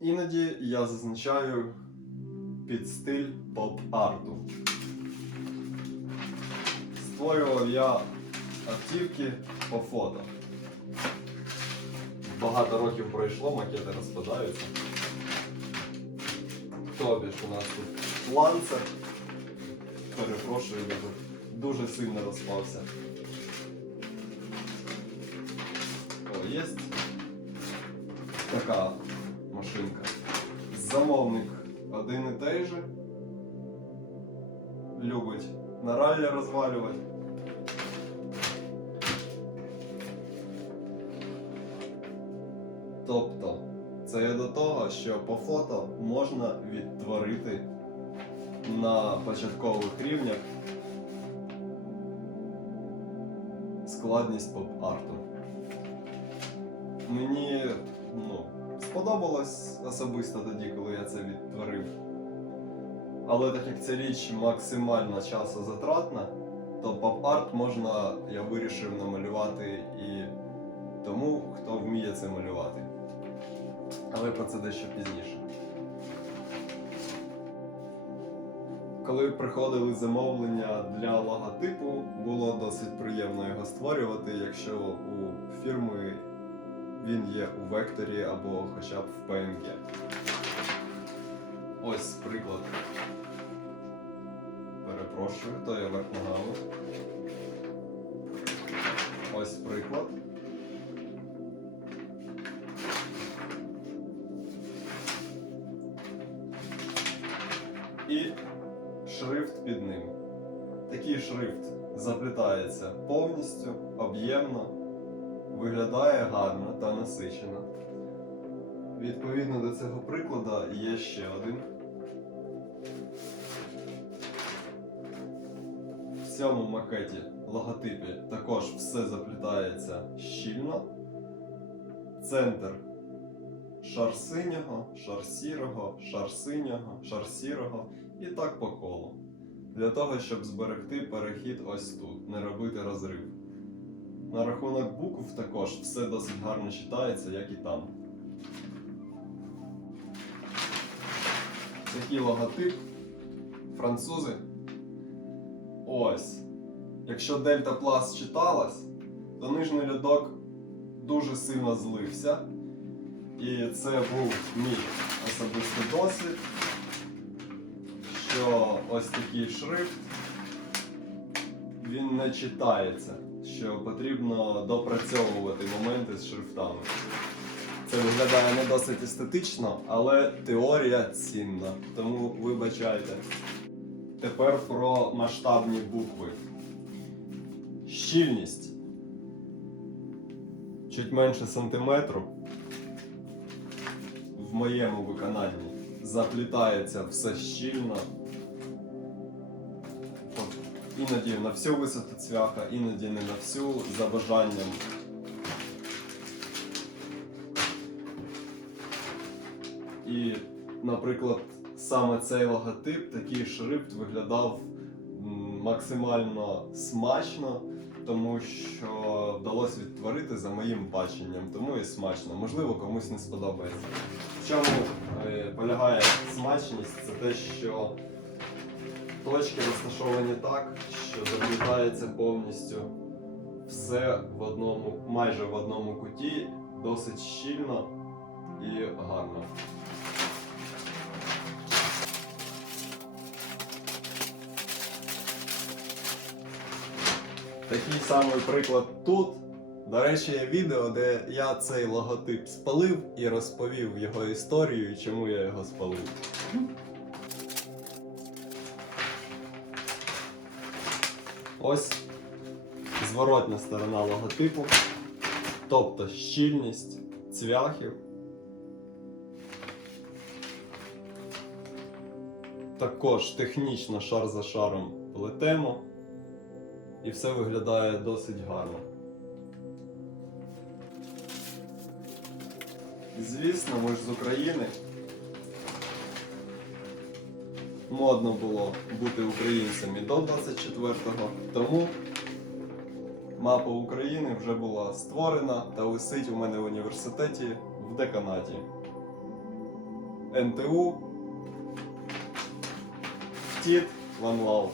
Іноді я зазначаю під стиль поп-арту. Створював я автівки по фото. Багато років пройшло, макети розпадаються. Тобі ж у нас тут ланцер. Перепрошую, я тут дуже сильно розпався. О, є така машинка. Замовник один і той же. Любить на раллі розвалювати. Тобто, це є до того, що по фото можна відтворити на початкових рівнях складність поп-арту. Мені сподобалось особисто тоді, коли я це відтворив. Але так як ця річ максимально часозатратна, то поп-арт можна, я вирішив намалювати і тому, хто вміє це малювати. Але про це дещо пізніше. Коли приходили замовлення для логотипу, було досить приємно його створювати, якщо у фірми він є у векторі або хоча б в PNG. Ось приклад. Перепрошую, то я верх ногами. Ось приклад. І шрифт під ним. Такий шрифт заплітається повністю, об'ємно, виглядає гарно та насичено. Відповідно до цього прикладу є ще один. В цьому макеті логотипі також все заплітається щільно. Центр шар синього, шар сірого, шар синього, шар сірого і так по колу. Для того, щоб зберегти перехід ось тут, не робити розрив. На рахунок букв також все досить гарно читається, як і там. Такий логотип. Французи. Ось. Якщо Дельта Плас читалась, то нижній рядок дуже сильно злився. І це був мій особистий досвід, що ось такий шрифт він не читається, що потрібно допрацьовувати моменти з шрифтами. Це виглядає не досить естетично, але теорія цінна, тому вибачайте. Тепер про масштабні букви. Щільність. Чуть менше сантиметру в моєму виконанні заплітається все щільно. Іноді на всю висоту цвяха, іноді не на всю за бажанням. І, наприклад, саме цей логотип, такий шрифт виглядав максимально смачно, тому що вдалося відтворити за моїм баченням, тому і смачно. Можливо, комусь не сподобається. В чому е, полягає смачність? Це те, що точки розташовані так, що заплітається повністю все в одному, майже в одному куті, досить щільно і гарно. Такий самий приклад тут. До речі, є відео, де я цей логотип спалив і розповів його історію, чому я його спалив. Ось зворотня сторона логотипу, тобто щільність цвяхів. Також технічно шар за шаром плетемо, і все виглядає досить гарно. Звісно, ми ж з України. Модно було бути українцем і до 24-го, тому мапа України вже була створена та висить у мене в університеті в деканаті. НТУ. Тіт Love.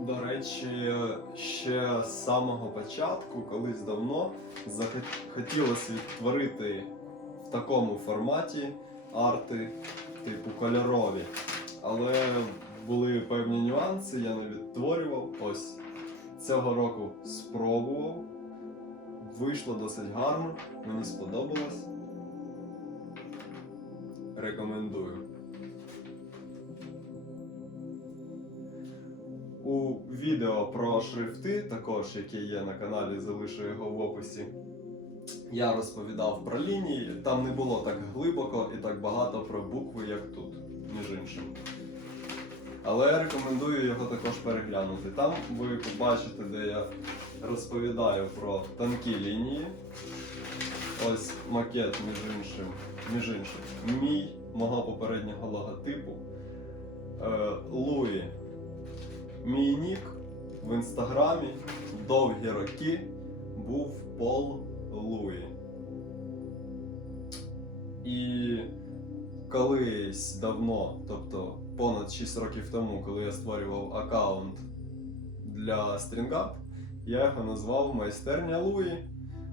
До речі, ще з самого початку, колись давно, захотілося відтворити в такому форматі арти, типу кольорові. Але були певні нюанси, я не відтворював. Ось цього року спробував. Вийшло досить гарно, мені сподобалось. Рекомендую. У відео про шрифти, також яке є на каналі, залишу його в описі. Я розповідав про лінії, там не було так глибоко і так багато про букви, як тут, між іншим. Але я рекомендую його також переглянути. Там ви побачите, де я розповідаю про тонкі лінії. Ось макет, між іншим, між іншим, мій, мого попереднього логотипу. Е, Луї. Мій нік в інстаграмі довгі роки був Пол Луї. І колись давно, тобто понад 6 років тому, коли я створював аккаунт для StringUp, я його назвав майстерня Луї.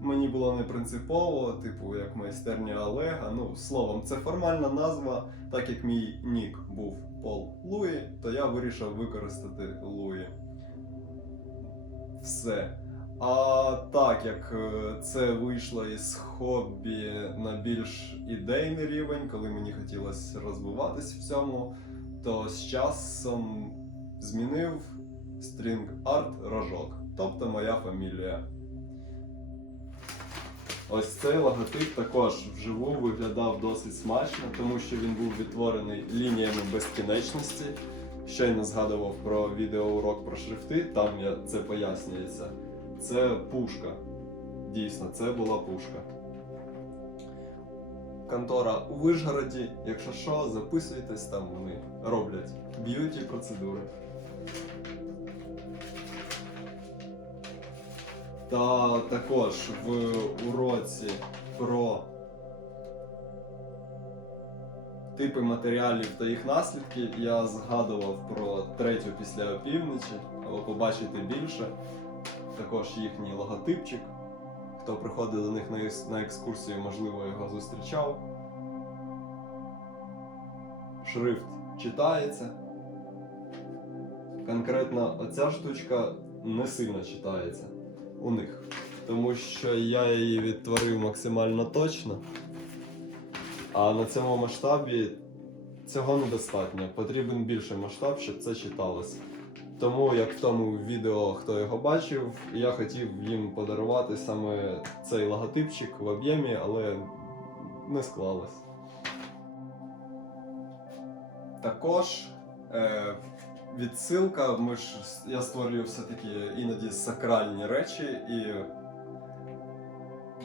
Мені було не принципово, типу як майстерня Олега. Ну, словом, це формальна назва, так як мій нік був Пол Луї, то я вирішив використати Луї. Все. А так як е, це вийшло із хобі на більш ідейний рівень, коли мені хотілося розвиватись в цьому, то з часом змінив String Art Рожок, тобто моя фамілія. Ось цей логотип також вживу виглядав досить смачно, тому що він був відтворений лініями безкінечності. Щойно згадував про відеоурок про шрифти, там це пояснюється. Це пушка. Дійсно, це була пушка. Контора у Вишгороді, якщо що, записуйтесь, там вони роблять б'юті процедури. Та також в уроці про типи матеріалів та їх наслідки я згадував про третю після опівночі, або побачити більше. Також їхній логотипчик. Хто приходив до них на екскурсію, можливо, його зустрічав. Шрифт читається. Конкретно оця штучка не сильно читається у них. Тому що я її відтворив максимально точно. А на цьому масштабі цього недостатньо. Потрібен більший масштаб, щоб це читалося. Тому, як в тому відео, хто його бачив, я хотів їм подарувати саме цей логотипчик в об'ємі, але не склалось. Також е, відсилка, ми ж я створюю все-таки іноді сакральні речі і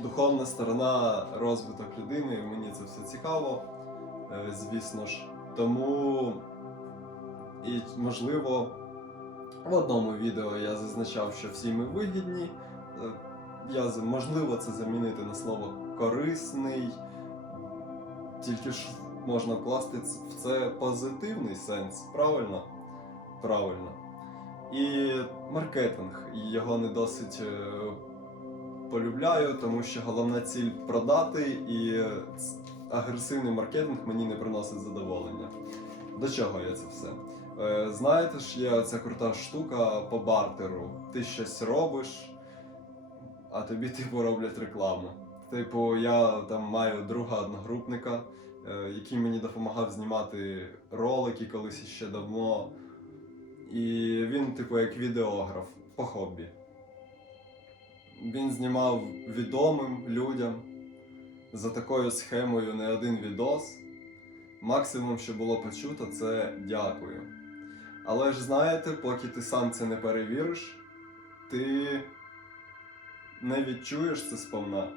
духовна сторона розвиток людини. Мені це все цікаво, е, звісно ж. Тому і можливо в одному відео я зазначав, що всі ми вигідні. Е, Я можливо це замінити на слово корисний. Тільки ж можна вкласти в це позитивний сенс, правильно? Правильно. І маркетинг. Його не досить е, полюбляю, тому що головна ціль продати, і е, агресивний маркетинг мені не приносить задоволення. До чого я це все? Е, Знаєте ж, є ця крута штука по бартеру. Ти щось робиш, а тобі типу роблять рекламу. Типу, я там маю друга одногрупника, е, який мені допомагав знімати ролики колись ще давно. І він, типу, як відеограф по хобі. Він знімав відомим людям за такою схемою не один відос. Максимум, що було почуто, це дякую. Але ж знаєте, поки ти сам це не перевіриш, ти не відчуєш це сповна.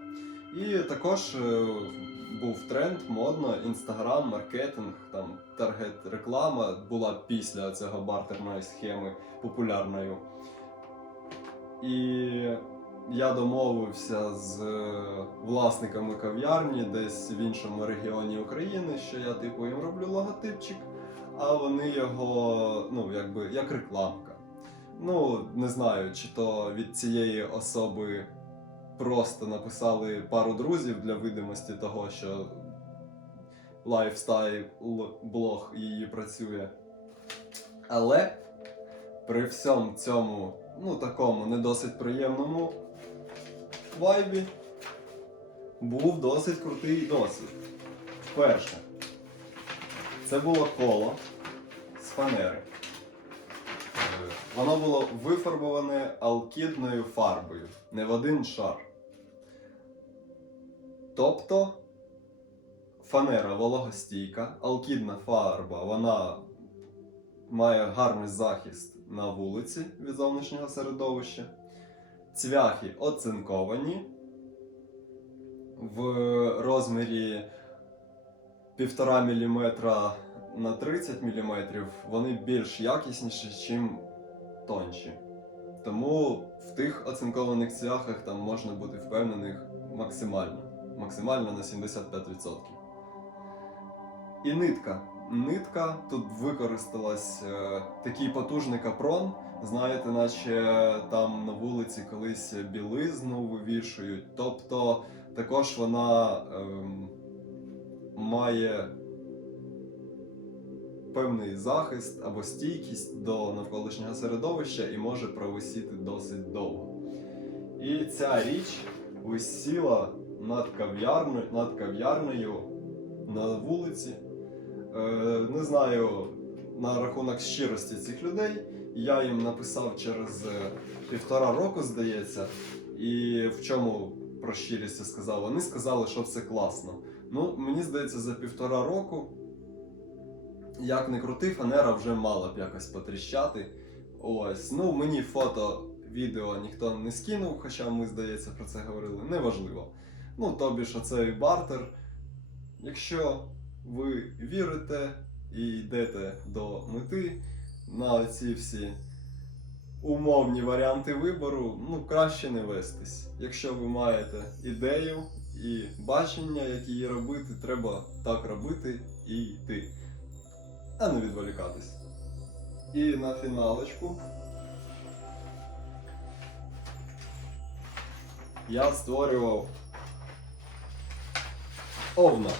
І також е, був тренд модно, інстаграм, маркетинг, там таргет реклама була після цього бартерної схеми популярною. І я домовився з е, власниками кав'ярні десь в іншому регіоні України, що я типу їм роблю логотипчик, а вони його, ну, якби як рекламка. Ну, не знаю, чи то від цієї особи просто написали пару друзів для видимості того, що лайфстайл блог її працює. Але при всьому цьому, ну такому не досить приємному вайбі, був досить крутий досвід. Перше, це було коло з фанери. Воно було вифарбоване алкідною фарбою, не в один шар. Тобто фанера вологостійка, алкідна фарба, вона має гарний захист на вулиці від зовнішнього середовища. Цвяхи оцинковані в розмірі 1,5 мм на 30 мм вони більш якісніші, ніж тонші. Тому в тих оцинкованих цвяхах там можна бути впевнених максимально. Максимально на 75%. І нитка. Нитка тут використалась е, такий потужний капрон. Знаєте, наче там на вулиці колись білизну вивішують. Тобто також вона ем, має певний захист або стійкість до навколишнього середовища і може провисіти досить довго. І ця річ висіла над кав'ярнею, над кав'ярнею на вулиці. Е, не знаю на рахунок щирості цих людей. Я їм написав через е, півтора року, здається, і в чому про щирість я сказав? Вони сказали, що все класно. Ну, мені здається, за півтора року, як не крути, фанера вже мала б якось потріщати. Ось, ну мені фото, відео ніхто не скинув, хоча ми, здається, про це говорили. Неважливо. Ну, тобі ж оцей бартер. Якщо ви вірите і йдете до мети на ці всі умовні варіанти вибору, ну краще не вестись. Якщо ви маєте ідею і бачення, як її робити, треба так робити і йти, а не відволікатись. І на фіналочку я створював овна.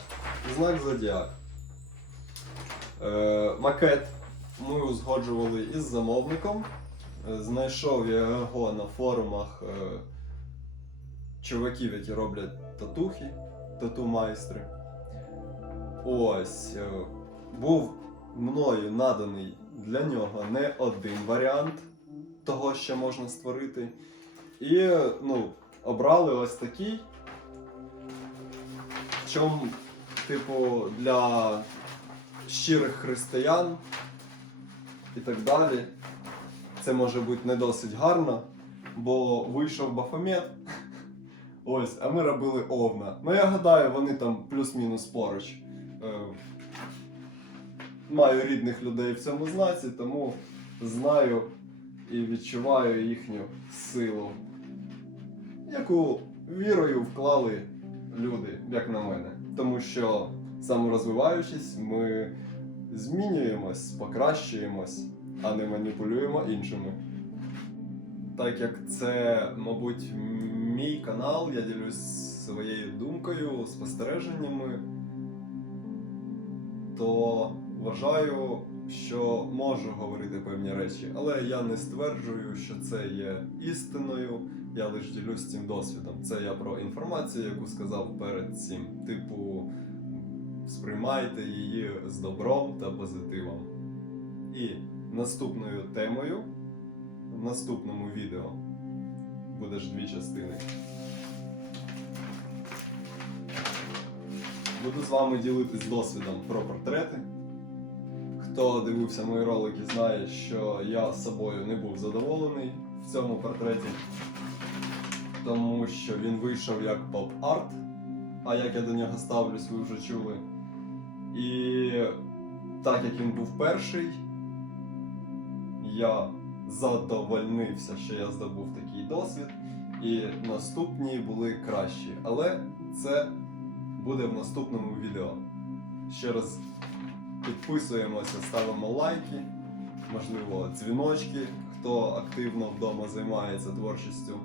Знак Зодіак. Е, макет ми узгоджували із замовником. Е, Знайшов я його на форумах е, чуваків, які роблять татухи, тату-майстри. Ось. Е, був мною наданий для нього не один варіант того, що можна створити. І е, ну, обрали ось такий. Чому типу, для щирих християн і так далі. Це може бути не досить гарно, бо вийшов Бафомет. Ось, а ми робили овна. Ну я гадаю, вони там плюс-мінус поруч. Маю рідних людей в цьому знаці, тому знаю і відчуваю їхню силу, яку вірою вклали люди, як на мене. Тому що саморозвиваючись, ми змінюємось, покращуємось, а не маніпулюємо іншими. Так як це, мабуть, мій канал, я ділюсь своєю думкою, спостереженнями, то вважаю, що можу говорити певні речі, але я не стверджую, що це є істиною. Я лише ділюсь цим досвідом. Це я про інформацію, яку сказав перед цим. Типу, сприймайте її з добром та позитивом. І наступною темою в наступному відео буде ж дві частини. Буду з вами ділитись досвідом про портрети. Хто дивився мої ролики, знає, що я з собою не був задоволений в цьому портреті, тому що він вийшов як поп-арт, а як я до нього ставлюсь, ви вже чули. І так як він був перший, я задовольнився, що я здобув такий досвід. і наступні були кращі. Але це буде в наступному відео. Ще раз підписуємося, ставимо лайки, можливо, дзвіночки, хто активно вдома займається творчістю.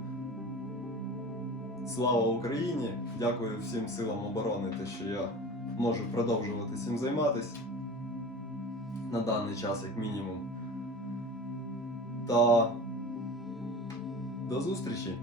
Слава Україні! Дякую всім силам оборони, те, що я можу продовжувати цим займатися на даний час, як мінімум. Та до зустрічі!